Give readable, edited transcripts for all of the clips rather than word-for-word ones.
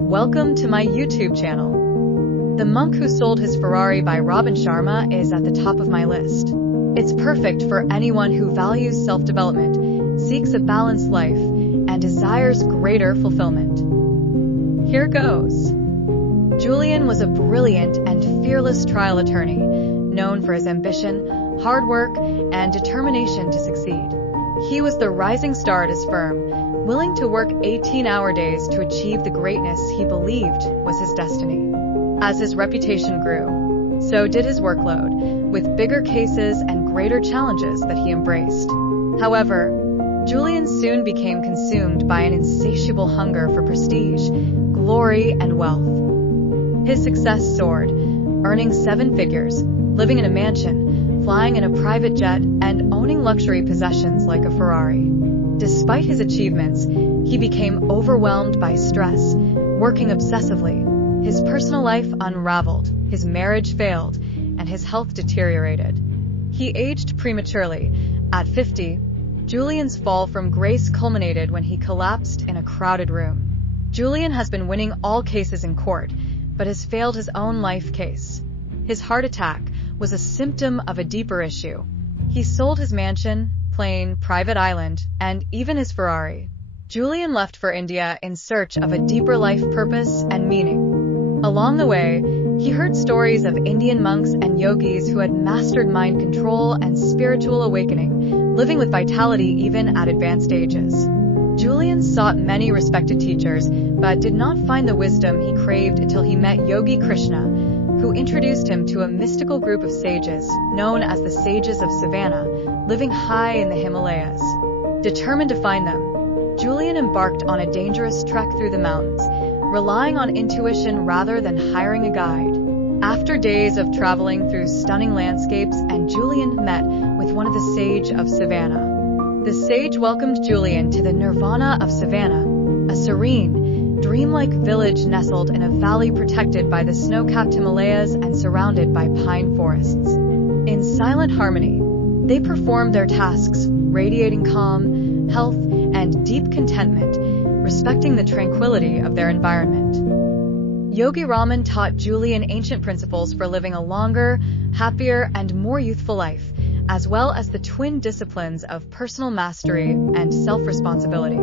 Welcome to my YouTube channel. The Monk Who Sold His Ferrari by Robin Sharma is at the top of my list. It's perfect for anyone who values self-development, seeks a balanced life, and desires greater fulfillment. Here goes. Julian was a brilliant and fearless trial attorney, known for his ambition, hard work, and determination to succeed. He was the rising star at his firm, willing to work 18-hour days to achieve the greatness he believed was his destiny. As his reputation grew, so did his workload, with bigger cases and greater challenges that he embraced. However, Julian soon became consumed by an insatiable hunger for prestige, glory, and wealth. His success soared, earning 7 figures, living in a mansion, flying in a private jet, and owning luxury possessions like a Ferrari. Despite his achievements, he became overwhelmed by stress, working obsessively. His personal life unraveled, his marriage failed, and his health deteriorated. He aged prematurely. At 50, Julian's fall from grace culminated when he collapsed in a crowded room. Julian has been winning all cases in court, but has failed his own life case. His heart attack was a symptom of a deeper issue. He sold his mansion, plane, private island, and even his Ferrari. Julian left for India in search of a deeper life purpose and meaning. Along the way, he heard stories of Indian monks and yogis who had mastered mind control and spiritual awakening, living with vitality even at advanced ages. Julian sought many respected teachers, but did not find the wisdom he craved until he met Yogi Krishna, who introduced him to a mystical group of sages, known as the Sages of Savannah, living high in the Himalayas. Determined to find them, Julian embarked on a dangerous trek through the mountains, relying on intuition rather than hiring a guide. After days of traveling through stunning landscapes, Julian met with one of the Sages of Savannah. The sage welcomed Julian to the Nirvana of Savannah, a serene, dreamlike village nestled in a valley protected by the snow-capped Himalayas and surrounded by pine forests. In silent harmony, they performed their tasks, radiating calm, health, and deep contentment, respecting the tranquility of their environment. Yogi Raman taught Julian ancient principles for living a longer, happier, and more youthful life, as well as the twin disciplines of personal mastery and self-responsibility.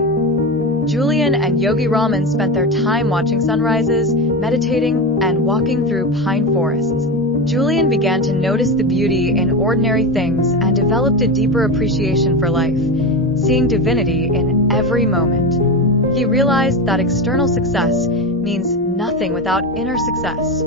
Julian and Yogi Raman spent their time watching sunrises, meditating, and walking through pine forests. Julian began to notice the beauty in ordinary things and developed a deeper appreciation for life, seeing divinity in every moment. He realized that external success means nothing without inner success.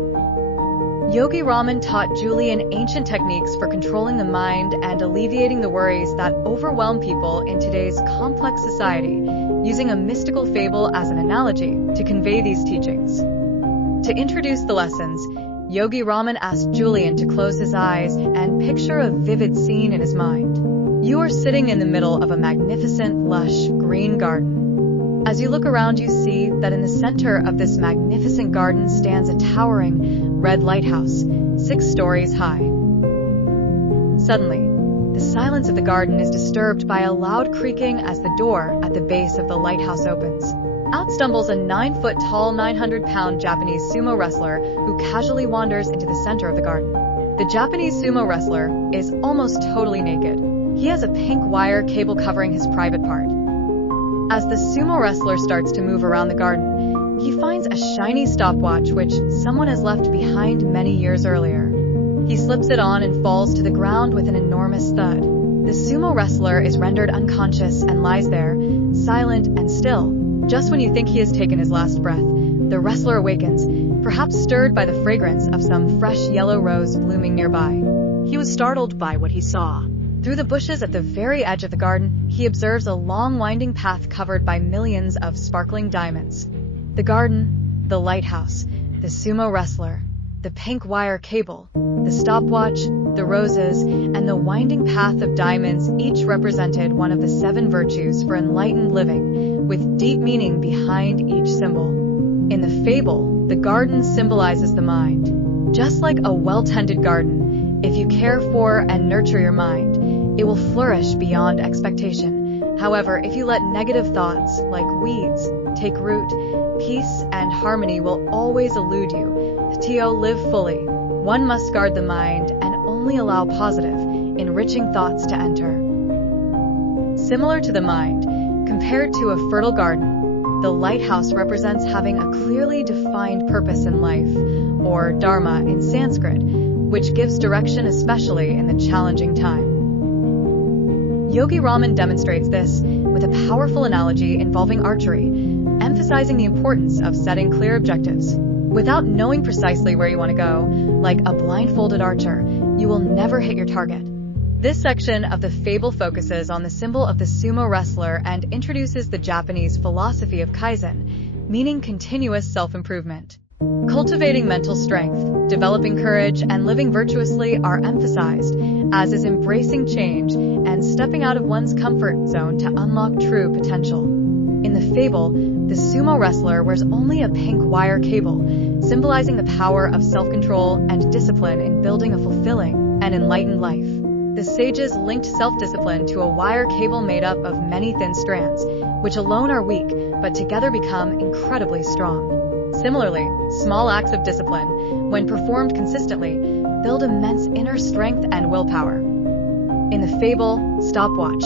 Yogi Raman taught Julian ancient techniques for controlling the mind and alleviating the worries that overwhelm people in today's complex society, using a mystical fable as an analogy to convey these teachings. To introduce the lessons, Yogi Raman asked Julian to close his eyes and picture a vivid scene in his mind. You are sitting in the middle of a magnificent, lush, green garden. As you look around, you see that in the center of this magnificent garden stands a towering red lighthouse, 6 stories high. Suddenly, the silence of the garden is disturbed by a loud creaking as the door at the base of the lighthouse opens. Out stumbles a 9-foot-tall, 900-pound Japanese sumo wrestler who casually wanders into the center of the garden. The Japanese sumo wrestler is almost totally naked. He has a pink wire cable covering his private part. As the sumo wrestler starts to move around the garden, he finds a shiny stopwatch which someone has left behind many years earlier. He slips it on and falls to the ground with an enormous thud. The sumo wrestler is rendered unconscious and lies there, silent and still. Just when you think he has taken his last breath, the wrestler awakens, perhaps stirred by the fragrance of some fresh yellow rose blooming nearby. He was startled by what he saw. Through the bushes at the very edge of the garden, he observes a long winding path covered by millions of sparkling diamonds. The garden, the lighthouse, the sumo wrestler, the pink wire cable, the stopwatch, the roses, and the winding path of diamonds each represented one of the 7 virtues for enlightened living, with deep meaning behind each symbol. In the fable, the garden symbolizes the mind. Just like a well-tended garden, if you care for and nurture your mind, it will flourish beyond expectation. However, if you let negative thoughts, like weeds, take root, peace and harmony will always elude you. Tio, live fully. One must guard the mind and only allow positive, enriching thoughts to enter. Similar to the mind, compared to a fertile garden, the lighthouse represents having a clearly defined purpose in life, or dharma in Sanskrit, which gives direction especially in the challenging time. Yogi Raman demonstrates this with a powerful analogy involving archery, emphasizing the importance of setting clear objectives. Without knowing precisely where you want to go, like a blindfolded archer, you will never hit your target. This section of the fable focuses on the symbol of the sumo wrestler and introduces the Japanese philosophy of Kaizen, meaning continuous self-improvement. Cultivating mental strength, developing courage, and living virtuously are emphasized, as is embracing change and stepping out of one's comfort zone to unlock true potential. In the fable, the sumo wrestler wears only a pink wire cable, symbolizing the power of self-control and discipline in building a fulfilling and enlightened life. The sages linked self-discipline to a wire cable made up of many thin strands, which alone are weak, but together become incredibly strong. Similarly, small acts of discipline, when performed consistently, build immense inner strength and willpower. In the fable, stopwatch,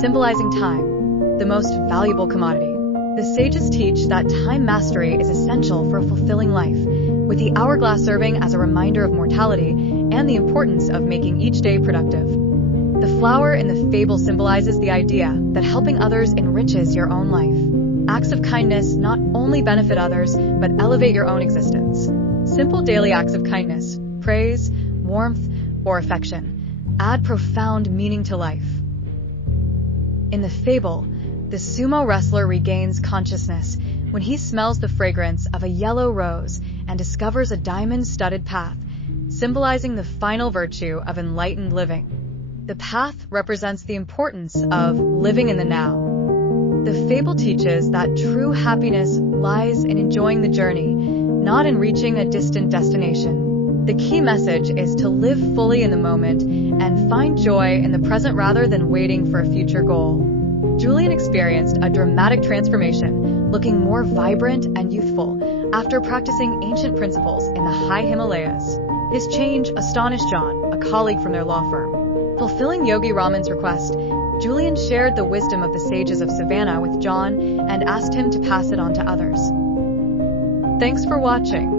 symbolizing time, the most valuable commodity, the sages teach that time mastery is essential for a fulfilling life, with the hourglass serving as a reminder of mortality and the importance of making each day productive. The flower in the fable symbolizes the idea that helping others enriches your own life. Acts of kindness not only benefit others, but elevate your own existence. Simple daily acts of kindness, praise, warmth, or affection add profound meaning to life. In the fable, the sumo wrestler regains consciousness when he smells the fragrance of a yellow rose and discovers a diamond-studded path, symbolizing the final virtue of enlightened living. The path represents the importance of living in the now. The fable teaches that true happiness lies in enjoying the journey, not in reaching a distant destination. The key message is to live fully in the moment and find joy in the present rather than waiting for a future goal. Julian experienced a dramatic transformation, looking more vibrant and youthful after practicing ancient principles in the high Himalayas. His change astonished John, a colleague from their law firm. Fulfilling Yogi Raman's request, Julian shared the wisdom of the sages of Savannah with John and asked him to pass it on to others. Thanks for watching.